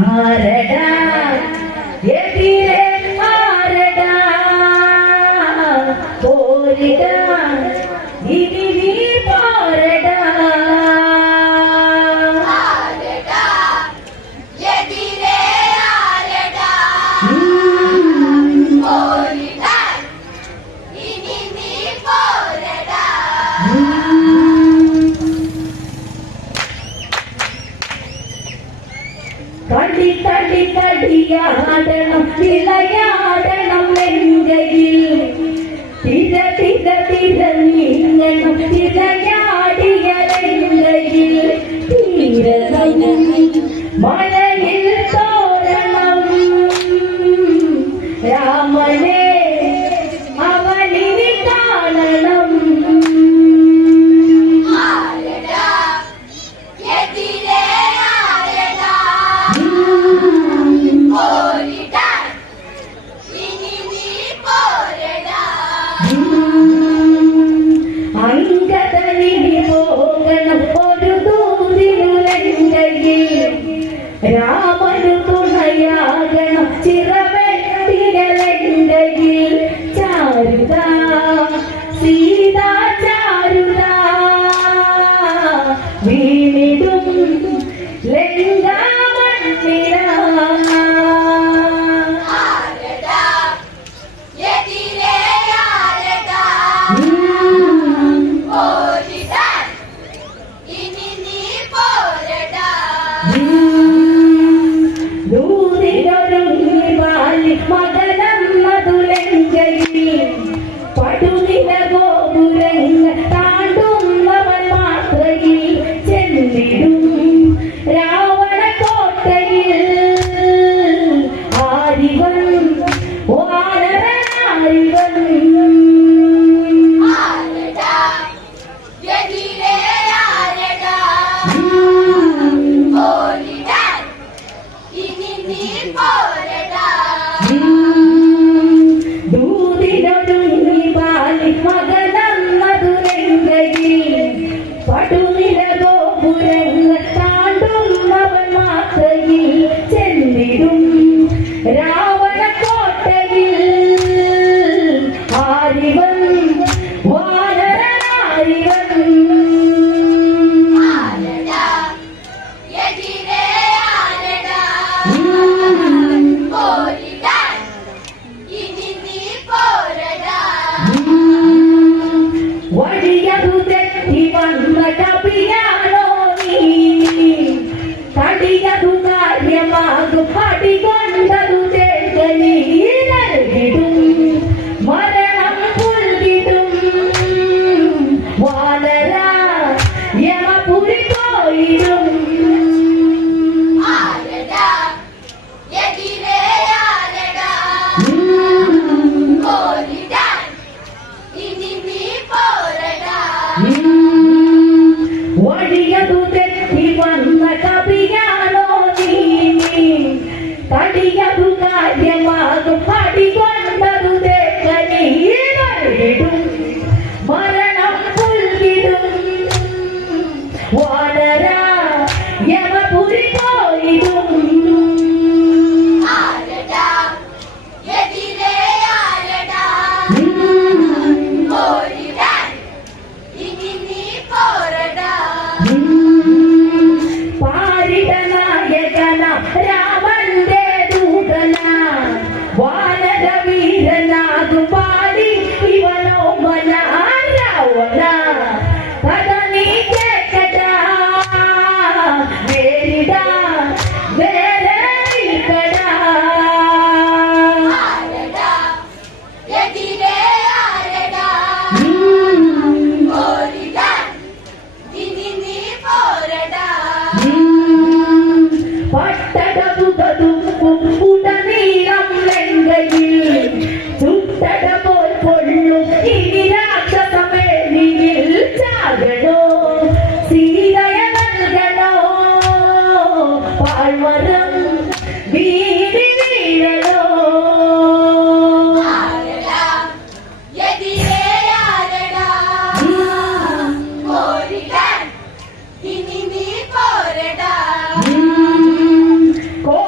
ആരടാ എതിരെ ആരടാ പോരിടാ ഇനി നീ പോരടാ ആരടാ എതിരെ ആരടാ പോരിടാ ഇനി നീ പോരടാ കടി കടി കടിയാടണം വിളയാടണം നെഞ്ചയിൽ തിര തിര തിര നീങ്ങണം തിരയാടിയ നെഞ്ചയിൽ തീരണം മഴയിൽ തോരണം രാമനെ അവനിനി കാണണം ആരടാ എതിരെ ആരടാ പോരിടാ ഇനി നീ പോരടാ അങ്കതനിനി പോകണം ഒരു ദൂരിനുലങ്കയിൽ രാമനു തുണയാകണം ചിറവെട്ടിരലങ്കയിൽ ചാരുത സീതാ ചാരുത വീണിടും ലങ്കാമണ്ണില ആരടാ എതിരെ ആരടാ പോരിടാ ഇനി നീ പോരടാ ദൂരിലൊരുങ്ങി വാലി മകനം മധുലങ്കയിൽ പടുനില ഗോപുരങ്ങ താണ്ടുന്നവൻ മാത്രയിൽ ചെന്നിടും രാവണ കോട്ടയിൽ ആരിവൻ വാനരനാരിവൻ ആരടാ എതിരെ ആരടാ പോരിടാ ഇനി നീ പോരടാ ദൂരിലൊരുങ്ങി വാലി മകനം മധുരങ്കയിൽ പടുനില ഗോപുരങ്ങ താണ്ടുന്നവൻ മാത്രയിൽ ചെന്നിടും രാവണ കോട്ടയിൽ ആരിവൻ വാനരനാരിവൻ ആരടാ എതിരെ ആരടാ പോരിടാ ഇനി നീ പോരടാ വഴിയതു തെറ്റി വന്ന കപിയാണോ നീ കടിയതു കാര്യമാകും അടികൊണ്ടതു ചേർക്കനീ നൽകിടും മരണം പുൽകിടും വാനര യമപുരി പോയിടും ആരടാ എതിരെ ആരടാ പോരിടാ ഇനി നീ പോരടാ വഴിയതു തെറ്റി വന്ന കപിയാണോ നീ കടിയതു കാര്യമാകും അടികൊണ്ടതു തേക്കനീ നൽകിടും മരണം പുൽകിടും വാനര യമപുരി പോയിടും ആരടാ എതിരെ ആരടാ പോരിടാ ഇനി നീ പോരടാ പാരിടനായകന രാമന്റെ ദൂതന വാനര വീരനാകും പാടി ഇവനോ മന രാവണ കഥ നീ കേക്കടാ വേരിടാ വേരടാ ആരടാ എതിരെ ആരടാ പോരിടാ ഇനി നീ പോരടാ പട്ടടപുകതും ഉടനീളം ലങ്കയിൽ ചുട്ടട പോൽ പൊള്ളും ഇനി രാക്ഷസമേനിയിൽ ചാകണോ സീതയ നൽകണോ പാഴ്മരം വീടി വീഴണോ ആരടാ എതിരെ ആരടാ പോരിടാ ഇനി നീ പോരടാ കോ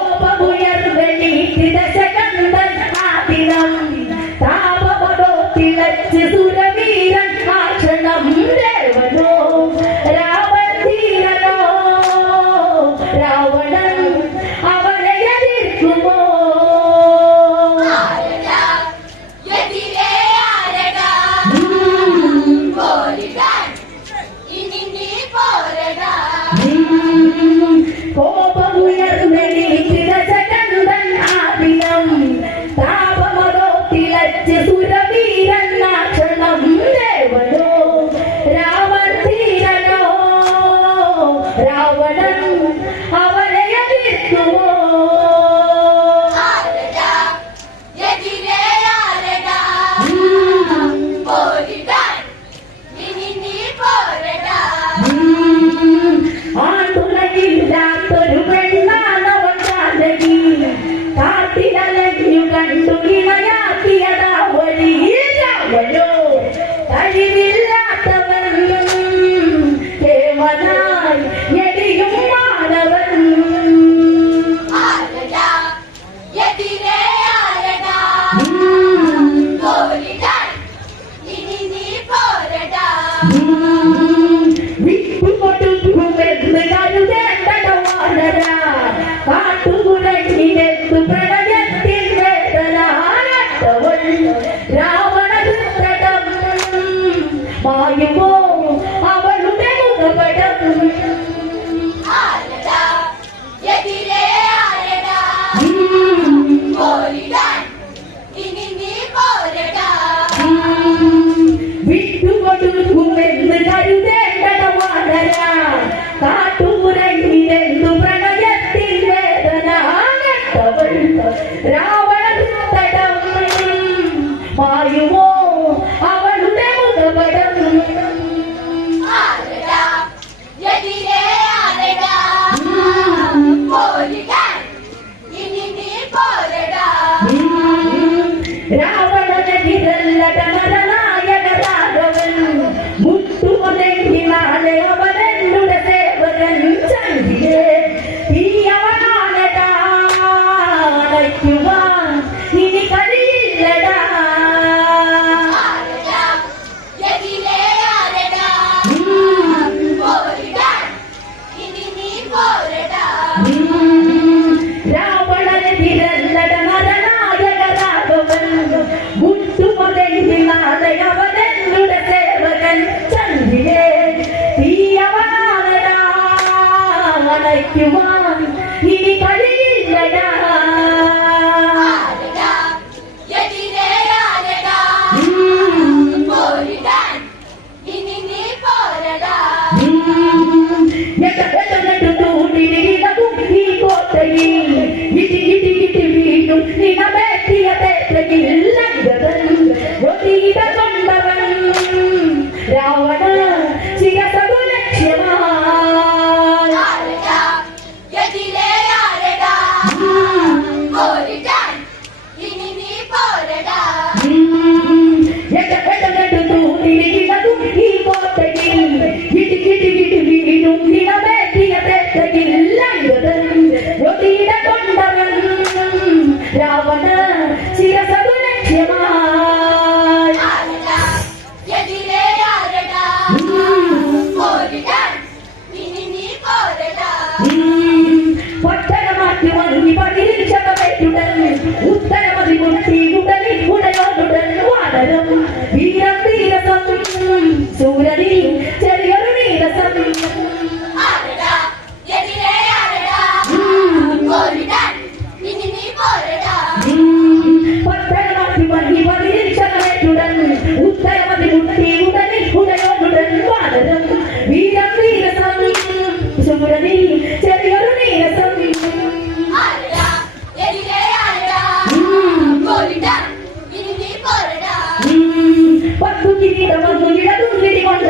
കോപമുയർന്നെണീറ്റ് ദശകന്ധൻ ആദിനം താപമതോ തിളച്ച് സുരവീരൻ നാക്ഷണം ദേവനോ രാമൻ ധീരനോ രാവണൻ അവനെ എതിർക്കുമോ ആരടാ എതിരെ ആരടാ പോരിടാൻ ഇനി നീ പോരടാ ആണ്ടുലയില്ലാത്തൊരു പെണ്ണാണവൻ ജാനകി കാട്ടിലലഞ്ഞു കണ്ടു ഇണയാക്കിയതാ വഴി രാവണോ കഴിവില്ലാത്തവൻ കേവനായി എടിയും മാനവൻ ആരടാ എതിരെ ആരടാ പോരിടാൻ ഇനി നീ പോരടാ വിട്ടുകൊടുക്കുമെന്ന് കരുതേണ്ടട വാനര കാട്ടുകുരങ്ങിനെത്തു പ്രണയത്തിൻ വേദനാനട്ടവൾ രാവണദുഷ്ടം മായുമോ അവളുടെ മുഖപടം ആരടാ എതിരെ ആരടാ പോരിടാൻ ഇനി നീ പോരടാ വിട്ടുകൊടുക്കുമെന്ന് കരുതേണ്ടട വാനര കാട്ടുകുരങ്ങിനെത്തു പ്രണയത്തിൻ വേദനാനട്ടവൾ രാവണദുഷ്ടം മായുമോ അവളുടെ മുഖപടം ആരടാ എതിരെ ആരടാ പോരിടാൻ ഇനി നീ പോരടാ രാവണനെതിരല്ലടമരനായക രാഘവൻ മുട്ടുമതെങ്കിനാലെ അവനെന്നുടെ സേവകൻ ചങ്കിലെ തീയവനാനടാണയ്ക്കുവാൻ ഇനി കഴിയില്ലടാ ആരടാ എതിരെ ആരടാ പോരിടാൻ ഇനി നീ പോരടാ രാവണനെതിരല്ലടമരനായക രാഘവൻ മുട്ടുമതെങ്കിനാലെ അവനെന്നുടെ സേവകൻ ചങ്കിലെ തീയവനാനടാണയ്ക്കുവാൻ ഇനി കഴിയില്ലടാ ആരടാ എതിരെ ആരടാ പോരിടാൻ ഇനി നീ പോരടാ രാവണ ശിരസകുലക്ഷ്യമായി ആരടാ എതിരെ ആരടാ പോരിടാൻ ഇനി നീ പോരടാ രാവണ ശിരസകുലക്ഷ്യമായി ആരടാ എതിരെ ആരടാ പോരിടാൻ ഇനി നീ പോരടാ പട്ടണമാറ്റി വന്നി പതിരിച്ചതേറ്റുടൻ ഉത്തരമതി മുട്ടി ഉടലിൽ ഉടയോടുടൻ വാനരം വീരം വീരസം സൂരനി ചെറിയൊരു നീരസം ആരടാ എതിരെ ആരടാ പോരിടാൻ ഇനി നീ പോരടാ പട്ടണമാറ്റി വന്നി പതിരിച്ചതേറ്റുടൻ ഉത്തരമതി മുട്ടി ഉടലിൽ ഉടയോടുടൻ വാനരം വീരം വീരസം സൂരനി ചെറിയൊരു നീരസം ആരടാ എതിരെ ആരടാ പോരിടാൻ ഇനി നീ പോരടാ പത്തു കിരീടം വന്നു ഇടതും കിടി കൊണ്ട്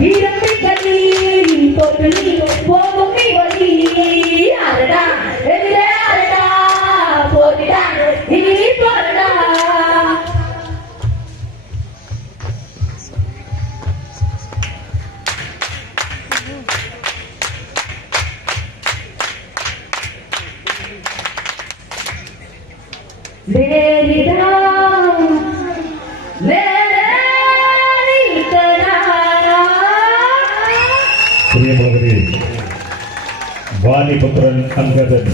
വീരത്തെ കലി തോൽവി പോകും ഈ വഴി ആരടാ എതിരെ ആരടാ പോരിടാ ഇനി പോരടാ വേരിടാ പ്രിയമുള്ളവരെ, വാലിപുത്രൻ അംഗദൻ